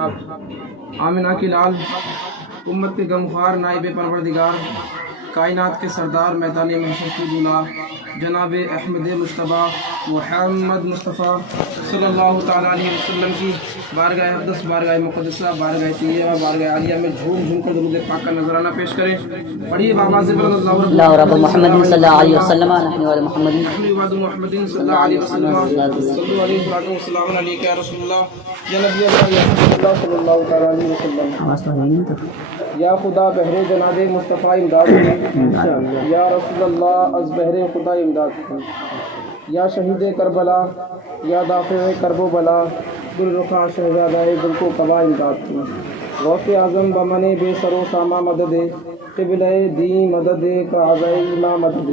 आमिना की लाल, उम्मत के गमख्वार नाइब परवरदिगार, कायनात के सरदार, मैदान महशर की दूल्हा जनाब अहमद मुश्तबा मुहम्मद मुस्तफ़ा सल्लल्लाहु ताला अलैहि वसल्लम की बारगाह अक़दस, बारगाह मुक़द्दसा, बारगाह तैयबा, बारगाह आलिया में झूम झूम कर दुरूद पाक का नजराना पेश करें। पढ़िए बाबा से अल्लाह रब मोहम्मद सल्लल्लाहु अलैहि वसल्लम नहनु व मोहम्मदिन मोहम्मदिन सल्लल्लाहु अलैहि वसल्लम सल्लल्लाहु अलैहि वसल्लम अलैका या रसूलुल्लाह या नबी अल्लाह या रसूलुल्लाह सल्लल्लाहु ताला अलैहि वसल्लम। या खुदा बहरे जनाबे मुस्तफ़ा इमदाद या रसूलल्लाह अज़ बहरे खुदा इमदाद या शहीद करबला या दाफ़े करबो बला गुलरुखा शहज़ादाए दिल को कबा इमदाद गौसे आज़म बमने बेसरो सामा मदद क़िबले दी मदद का आज़ाईमा मदद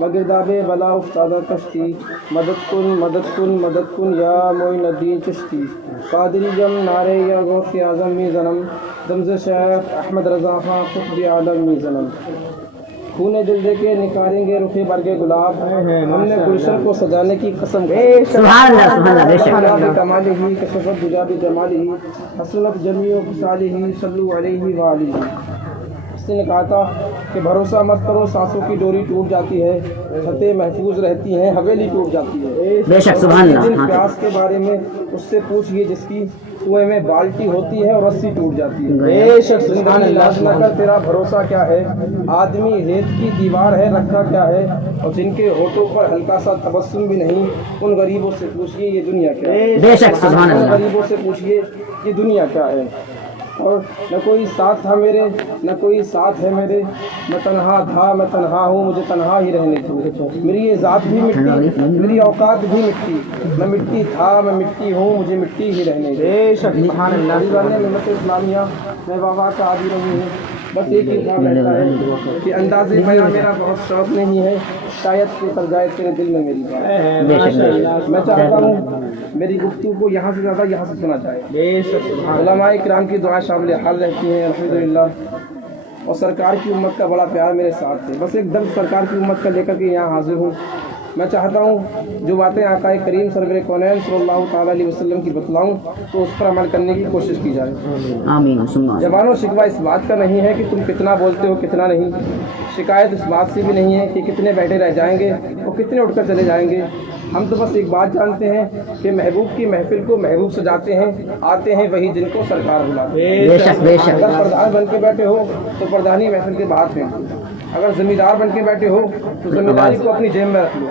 मगिरदाबे बला उस्ताद कश्ती मदद कुन या मोइनुद्दीन चिश्ती कादरी जम नारे या गौसे आज़म में जन्म दमज़ शेख अहमद रज़ा खां क़ुत्ब आलम में जन्म। खूने दिल दे के निकालेंगे रुखे बरगे गुलाब, हमने गुलशन को सजाने की कसम खाई। सुभान अल्लाह कमाली ही कसरत गुजाबी जमाली ही हसनत जमीओ खुशाली ही सल्लु अलैहि व आलिहि। किसी ने कहा था कि भरोसा मत करो, सांसों की डोरी टूट जाती है, छतें महफूज रहती हैं, हवेली टूट जाती है। बेशक सुभान अल्लाह। प्यास के बारे में उससे पूछिए जिसकी कुएं में बाल्टी होती है और रस्सी टूट जाती है। बेशक सुभान अल्लाह। कर तेरा भरोसा क्या है, आदमी रेत की दीवार है, रखा क्या है, और जिनके होठों पर हल्का सा तबस्सुम भी नहीं, उन गरीबों से पूछिए ये दुनिया क्या है। बेशक सुभान अल्लाह। गरीबों से पूछिए ये दुनिया क्या है। और न कोई साथ था मेरे, न कोई साथ है मेरे, मैं तन्हा था, मैं तन्हा हूँ, मुझे तन्हा ही रहने दो। मेरी ये ज़ात भी मिट्टी, मेरी औकात भी मिट्टी, मैं मिट्टी था, मैं मिट्टी हूँ, मुझे मिट्टी ही रहने दो। मिल्लत इस्लामिया मैं बाबा का आदि रही हूँ, बस एक ही ख्वाब रहता है कि अंदाज़े बयां मेरा बहुत शौक नहीं है, शायद कि उतर जाए तेरे दिल में मेरी बात। मैं चाहता हूँ मेरी गुफ्तगू को यहाँ से ज़्यादा यहाँ से सुना जाए। उलमाए किराम की दुआ शामिल हाल रहती हैं अल्हम्दुलिल्लाह, और सरकार की उम्मत का बड़ा प्यार मेरे साथ है। बस एक दर्द सरकार की उम्मत का लेकर के यहाँ हाजिर हूँ। मैं चाहता हूँ जो बातें आकाए करीम सरवर कौनैन सल्लल्लाहु ताला अलैहि वसल्लम की बतलाऊँ तो उस पर अमल करने की कोशिश की जाए। आमीन। जवानों शिकवा इस बात का नहीं है कि तुम कितना बोलते हो कितना नहीं, शिकायत इस बात से भी नहीं है कि कितने बैठे रह जाएंगे और कितने उठकर चले जाएंगे। हम तो बस एक बात जानते हैं कि महबूब की महफिल को महबूब सजाते हैं, आते हैं वही जिनको सरकार बुलाते हैं। अगर प्रधान बन के बैठे हो तो प्रधानी महफिल के बाहर फेंको, अगर ज़मींदार बन के बैठे हो तो ज़मींदारी को अपनी जेब में रख लो,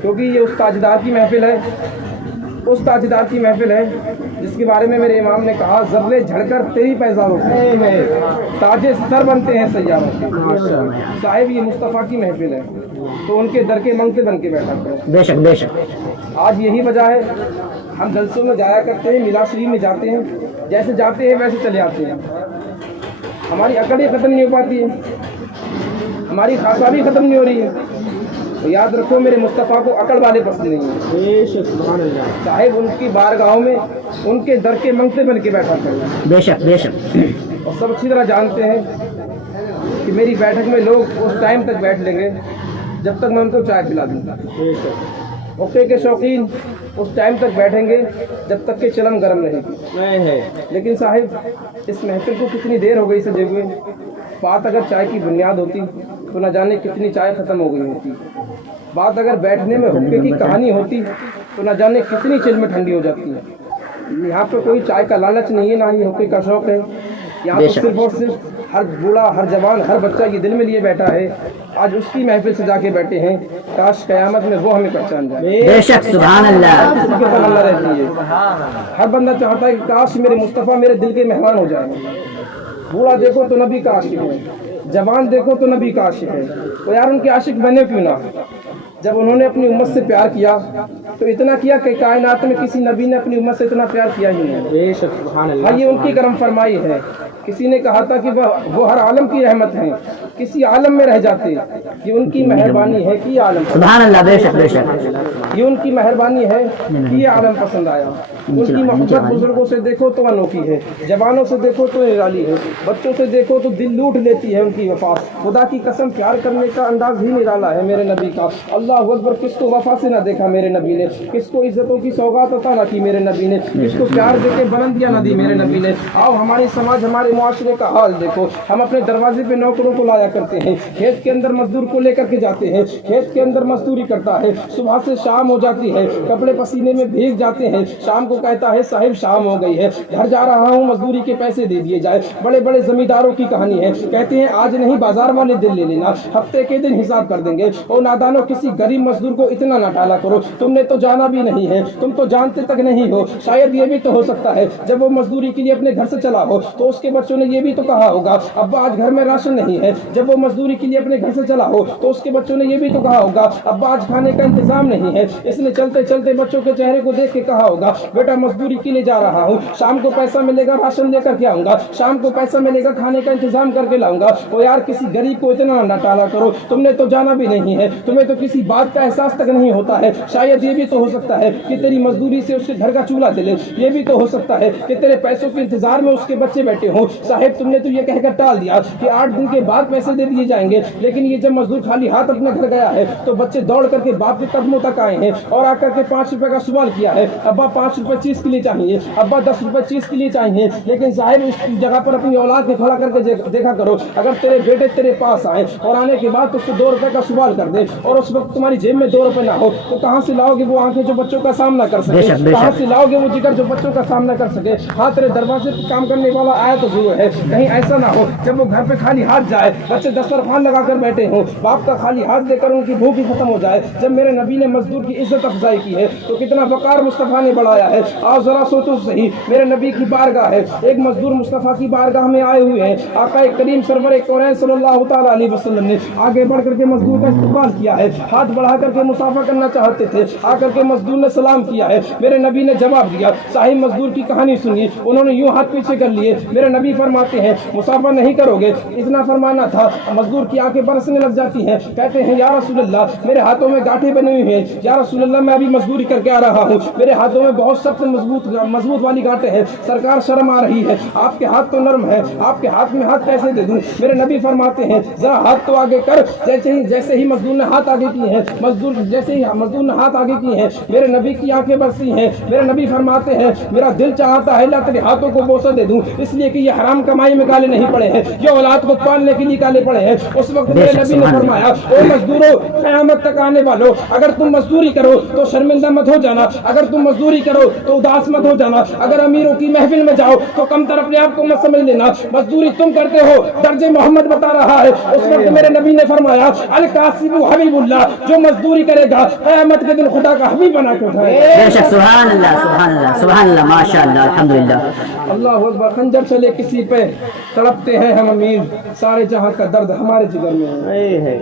क्योंकि ये उस ताजदार की महफिल है, उस ताजदार की महफिल है जिसके बारे में मेरे इमाम ने कहा ज़र्रे झड़कर तेरी पैजारों में ताजे सर बनते हैं सैयारों के। साहिब ये मुस्तफ़ा की महफिल है तो उनके दर के मंगते बन के बैठा करो। बेशक बेशक। आज यही वजह है हम जलसों में जाया करते हैं, मिलाद शरीफ में जाते हैं, जैसे जाते हैं वैसे चले आते हैं। हमारी अकड़ ही ख़त्म नहीं हो पाती है, हमारी खासा भी ख़त्म नहीं हो रही है। तो याद रखो मेरे मुस्तफ़ा को अकड़ वाले पसंद नहीं है। साहिब उनकी बारगाहों में उनके दर के मंगते बन के बैठा करो। बेशक बेशक। और सब अच्छी तरह जानते हैं कि मेरी बैठक में लोग उस टाइम तक बैठ लेंगे जब तक मैं उनको चाय पिला दूँगा। ओके के शौकीन उस टाइम तक बैठेंगे जब तक कि चलम गर्म रहेगी। लेकिन साहिब इस महफिल को कितनी देर हो गई सजे हुए, बात अगर चाय की बुनियाद होती तो न जाने कितनी चाय ख़त्म हो गई होती। बात अगर बैठने में हुक्के की कहानी होती तो न जाने कितनी चिल्म ठंडी हो जाती है। यहाँ पर कोई चाय का लालच नहीं है, ना ही हुक्के का शौक़ है। यहाँ तो सिर्फ और सिर्फ हर बूढ़ा, हर जवान, हर बच्चा ये दिल में लिए बैठा है, आज उसकी महफिल सजा के बैठे हैं। काश क़यामत में वो हमें पहचान जाए। बेशक सुभान अल्लाह। तमन्ना रहती है, हर बंदा चाहता है कि काश मेरे मुस्तफ़ा मेरे दिल के मेहमान हो जाए। बूढ़ा देखो तो नबी का आशिक है, जवान देखो तो नबी का आशिक है, तो यार उनके आशिक बने क्यों ना। जब उन्होंने अपनी उम्मत से प्यार किया तो इतना किया कि कायनात में किसी नबी ने अपनी उम्मत से इतना प्यार किया ही नहीं। हाँ ये उनकी करम फरमाई है। किसी ने कहा था कि वो हर आलम की रहमत है, किसी आलम में रह जाते। ये उनकी मेहरबानी है कि ये आलम सुभान अल्लाह, बेशक बेशक। ये उनकी मेहरबानी है कि ये आलम पसंद आया। उनकी मोहब्बत बुजुर्गों से देखो तो अनोखी है, जवानों से देखो तो निराली है, बच्चों से देखो तो दिल लूट लेती है उनकी वफा। खुदा की कसम प्यार करने का अंदाज ही निराला है मेरे नबी का। अल्लाह अकबर, किसको वफा से ना देखा मेरे नबी ने, किसको इज्जतों की सौगात अता ना की मेरे नबी ने, किसको प्यार देके बुलंदियां ना दी मेरे नबी ने। आओ हमारी समाज, हमारे मुआशरे का हाल देखो। हम अपने दरवाजे पे नौकरों को लाया करते हैं, खेत के अंदर मजदूर को लेकर के जाते हैं, खेत के अंदर मजदूरी करता है, सुबह से शाम हो जाती है, कपड़े पसीने में भीग जाते हैं, शाम को कहता है साहिब शाम हो गई है, घर जा रहा हूँ, मजदूरी के पैसे दे दिए जाए। बड़े बड़े जमींदारों की कहानी है, कहते हैं आज नहीं बाजार वाले दिन ले लेना, हफ्ते के दिन हिसाब कर देंगे। और नादानों, किसी गरीब मजदूर को इतना ना टाला करो, तुमने तो जाना भी नहीं है, तुम तो जानते तक नहीं हो। शायद ये भी तो हो सकता है जब वो मजदूरी के लिए अपने घर से चला हो तो उसके बच्चों ने ये भी तो कहा होगा अब्बा आज घर में राशन नहीं है। जब वो मजदूरी के लिए अपने घर से चला हो तो उसके बच्चों ने ये भी तो कहा होगा अब्बा आज खाने का इंतजाम नहीं है। इसने चलते चलते बच्चों के चेहरे को देख के कहा होगा बेटा मजदूरी के लिए जा रहा हूँ, शाम को पैसा मिलेगा राशन लेकर के आऊंगा, शाम को पैसा मिलेगा खाने का इंतजाम करके लाऊंगा। तो यार किसी गरीब को इतना न टाला करो, तुमने तो जाना भी नहीं है, तुम्हें तो किसी बात का एहसास तक नहीं होता है। शायद ये भी तो हो सकता है कि तेरी मजदूरी से उसके घर का चूल्हा जले, ये भी तो हो सकता है कि तेरे पैसों के इंतजार में उसके बच्चे बैठे हों। साहिब तुमने तो ये कहकर टाल दिया कि 8 दिन के बाद पैसे दे दिए जाएंगे, लेकिन ये जब मजदूर खाली हाथ अपने घर गया है तो बच्चे दौड़ करके बाप के कदमों तक आए हैं और आकर के 5 रुपए का सवाल किया है, अब्बा 5 रुपए चीज के लिए चाहिए, अब्बा 10 रुपए चीज के लिए चाहिए। लेकिन साहिब उस जगह पर अपनी औलाद को खड़ा करके देखा करो, अगर तेरे बेटे तेरे पास आए और आने के बाद उसको 2 रुपए का सवाल कर दे और उस वक्त तुम्हारी जेब में 2 रुपए ना हो तो कहाँ से लाओगे वो आंखें जो बच्चों का सामना कर सके, कहाँ से लाओगे वो जिगर जो बच्चों का सामना कर सके। हाँ तेरे दरवाजे पे काम करने वाला आया तो जरूर है, कहीं ऐसा ना हो जब वो घर पे खाली हाथ जाए, बच्चे दस्तरखान लगा कर बैठे हों, बाप का खाली हाथ देकर उनकी भूख ही खत्म हो जाए। जब मेरे नबी ने मजदूर की इज्जत अफजाई की है तो कितना वकार मुस्तफा ने बढ़ाया है। आओ जरा सोचो सही, मेरे नबी की बारगाह है, एक मजदूर मुस्तफा की बारगाह में आए हुए हैं। आका करीम सरवर कौनैन सल्लल्लाहु ताला अलैहि वसल्लम ने आगे बढ़ करके मजदूर का इस्तकबाल किया है, हाथ बढ़ा करके मुसाफा करना चाहते थे, आकर के मजदूर ने सलाम किया है, मेरे नबी ने जवाब दिया। साहिब मजदूर की कहानी सुनिए, उन्होंने यूं हाथ पीछे कर लिए, मेरे नबी फरमाते हैं मुसाफा नहीं करोगे, इतना फरमाना था। मजदूर की आंखें बरसने लग जाती हैं, कहते हैं या रसूल अल्लाह मेरे हाथों में गांठें बनी हुई हैं, या रसूल अल्लाह मैं अभी मजदूरी करके आ रहा हूँ, मेरे हाथों में बहुत सख्त मजबूत वाली गांठें हैं, सरकार शर्म आ रही है, आपके हाथ तो नरम है, आपके हाथ में हाथ कैसे दे दूं। मेरे नबी फरमाते हैं जरा हाथ तो आगे कर। जैसे ही मजदूर ने हाथ आगे की है, जैसे ही मजदूर ने हाथ आगे की है, मेरे नबी की आंखें बरसी हैं। मेरे नबी फरमाते हैं मेरा दिल चाहता है तेरे हाथों को बोसा दे दूं, इसलिए कि ये हराम कमाई में काले नहीं पड़े हैं, ये औलाद को पालने के लिए काले पड़े हैं। उस वक्त मेरे नबी ने फरमाया ओ मजदूरों, क़यामत तक आने वालों, अगर तुम मजदूरी करो तो शर्मिंदा मत हो जाना, अगर तुम मजदूरी करो तो उदास मत हो जाना, अगर अमीरों की महफिल में जाओ तो कमतर अपने आप को मत समझ लेना, मजदूरी तुम करते हो दर्जे मोहम्मद बता रहा है। उस वक्त मेरे नबी ने फरमाया अल कासिबु हबीबुल्लाह, जो मजदूरी करेगा क़यामत के दिन खुदा का हबीब बना के उठाएगा। बेशक सुभान अल्लाह सुभान अल्लाह सुभान अल्लाह माशाअल्लाह अल्हम्दुलिल्लाह। अल्लाह अकबर। खंजर चले किसी पे तड़पते हैं हम अमीर, सारे जहां का दर्द हमारे जिगर में है।